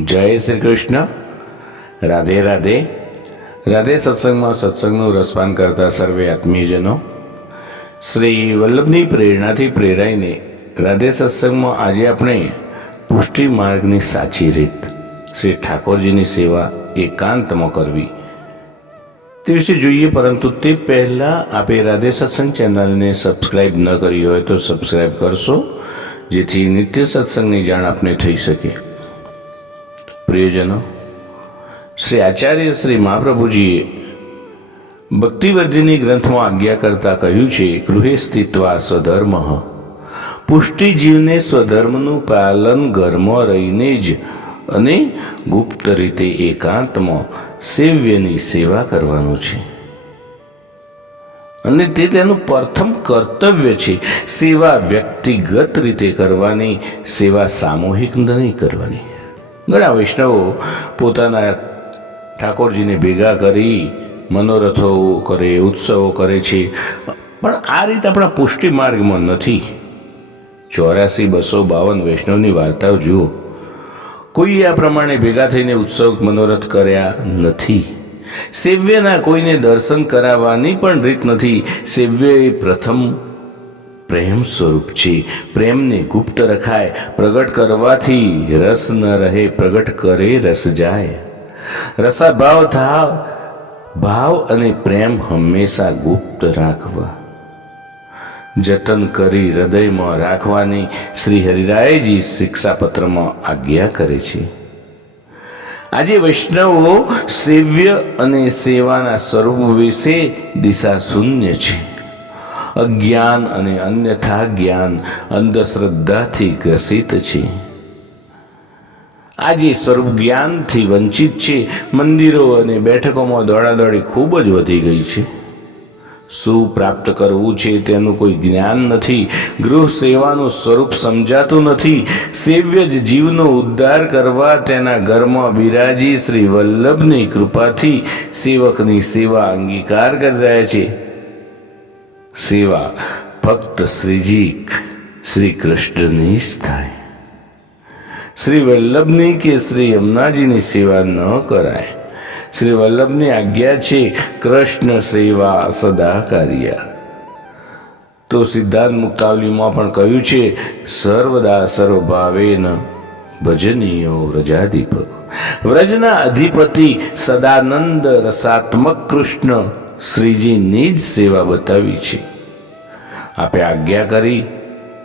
જય શ્રી કૃષ્ણ. રાધે રાધે. રાધે સત્સંગમાં સત્સંગનું રસપાન કરતા સર્વે આત્મીયજનો. શ્રી વલ્લભની પ્રેરણાથી પ્રેરાઈને રાધે સત્સંગમાં આજે આપણે પુષ્ટિ માર્ગની સાચી રીત, શ્રી ઠાકોરજીની સેવા એકાંતમાં કરવી. તે વિશે જોઈએ, પરંતુ તે પહેલાં આપે રાધે સત્સંગ ચેનલને સબસ્ક્રાઈબ ન કરી હોય તો સબસ્ક્રાઈબ કરશો, જેથી નિત્ય સત્સંગની જાણ આપને થઈ શકે. પ્રિયજનો, શ્રી આચાર્ય શ્રી મહાપ્રભુજીએ ભક્તિવર્ધિની ગ્રંથમાં આજ્ઞા કરતા કહ્યું છે, ગૃહે સ્થિત્વા સ્વધર્મ. પુષ્ટિ જીવને સ્વધર્મનું પાલન ઘરમાં રહીને જ અને ગુપ્ત રીતે એકાંતમાં સેવ્યની સેવા કરવાનું છે. અને તે તેનું પ્રથમ કર્તવ્ય છે, સેવા વ્યક્તિગત રીતે કરવાની, સેવા સામૂહિક નહીં કરવાની. ઘણા વૈષ્ણવો પોતાના ઠાકોરજીને ભેગા કરી મનોરથો કરે, ઉત્સવો કરે છે. પણ આ રીત આપણા પુષ્ટિ માર્ગમાં નથી. ચોરાસી બસો બાવન વૈષ્ણવની વાર્તાઓ જુઓ. કોઈએ આ પ્રમાણે ભેગા થઈને ઉત્સવ મનોરથ કર્યા નથી. સેવ્યના કોઈને દર્શન કરાવવાની પણ રીત નથી. સેવ્ય પ્રથમ પ્રેમ સ્વરૂપ છે. પ્રેમને ગુપ્ત રખાય, પ્રગટ કરવાથી રસ ન રહે, પ્રગટ કરે રસ જાય. રસાભાવ થાવ, ભાવ અને પ્રેમ હંમેશા ગુપ્ત રાખવા. જતન કરી હૃદયમાં રાખવાની શ્રી હરિરાયજી શિક્ષાપત્રમાં આજ્ઞા કરે છે. આજે વૈષ્ણવો સેવ્ય અને સેવાના સ્વરૂપ વિશે દિશા શૂન્ય છે. અજ્ઞાન અને અન્યથા જ્ઞાન અંધશ્રદ્ધાથી ગ્રસિત છે. આજે સ્વરૂપ જ્ઞાનથી વંચિત છે. મંદિરો અને બેઠકોમાં દોડાદોડી ખૂબ જ વધી ગઈ છે. શું પ્રાપ્ત કરવું છે તેનું કોઈ જ્ઞાન નથી. ગૃહ સેવાનું સ્વરૂપ સમજાતું નથી. સેવ્ય જ જીવનો ઉદ્ધાર કરવા તેના ઘરમાં બિરાજી શ્રી વલ્લભની કૃપાથી સેવકની સેવા અંગીકાર કરી રહ્યા છે. સેવા ફક્ત શ્રીજી શ્રી કૃષ્ણની જ થાય શ્રી વલ્લભની કે શ્રી યમુનાજીની સેવા ન કરાય. શ્રી વલ્લભની આજ્ઞા છે, કૃષ્ણ સેવા સદા કાર્ય. તો સિદ્ધાંત મુક્તાવલીમાં પણ કહ્યું છે, સર્વદા સર્વભાવેન ભજનીયો વ્રજાધિપ વ્રજના અધિપતિ સદાનંદ રસાત્મક કૃષ્ણ શ્રીજીની જ સેવા બતાવી છે. આપે આજ્ઞા કરી,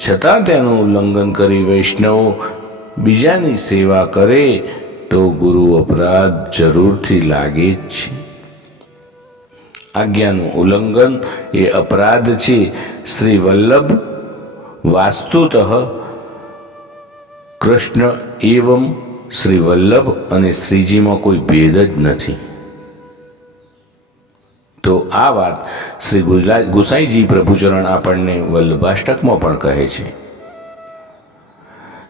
છતાં તેનું ઉલ્લંઘન કરી વૈષ્ણવો બીજાની સેવા કરે તો ગુરુ અપરાધ જરૂરથી લાગે જ છે. આજ્ઞાનું ઉલ્લંઘન એ અપરાધ છે. શ્રી વલ્લભ વાસ્તુતઃ કૃષ્ણ એવમ શ્રી વલ્લભ અને શ્રીજીમાં કોઈ ભેદ જ નથી. તો આ વાત શ્રી ગુજરાત ગુસાઈજી પ્રભુચરણ આપણને વલ્લભાષ્ટકમાં પણ કહે છે.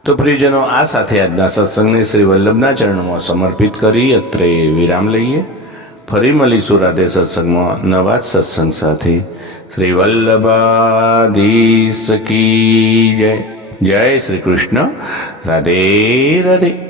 તો પ્રિયજનો, આ સાથે આજના સત્સંગને શ્રી વલ્લભના ચરણમાં સમર્પિત કરી અત્રે વિરામ લઈએ. ફરી મળીશું રાધે સત્સંગમાં નવા જ સત્સંગ સાથે. શ્રી વલ્લભાધીશ કી જય. જય શ્રી કૃષ્ણ. રાધે રાધે.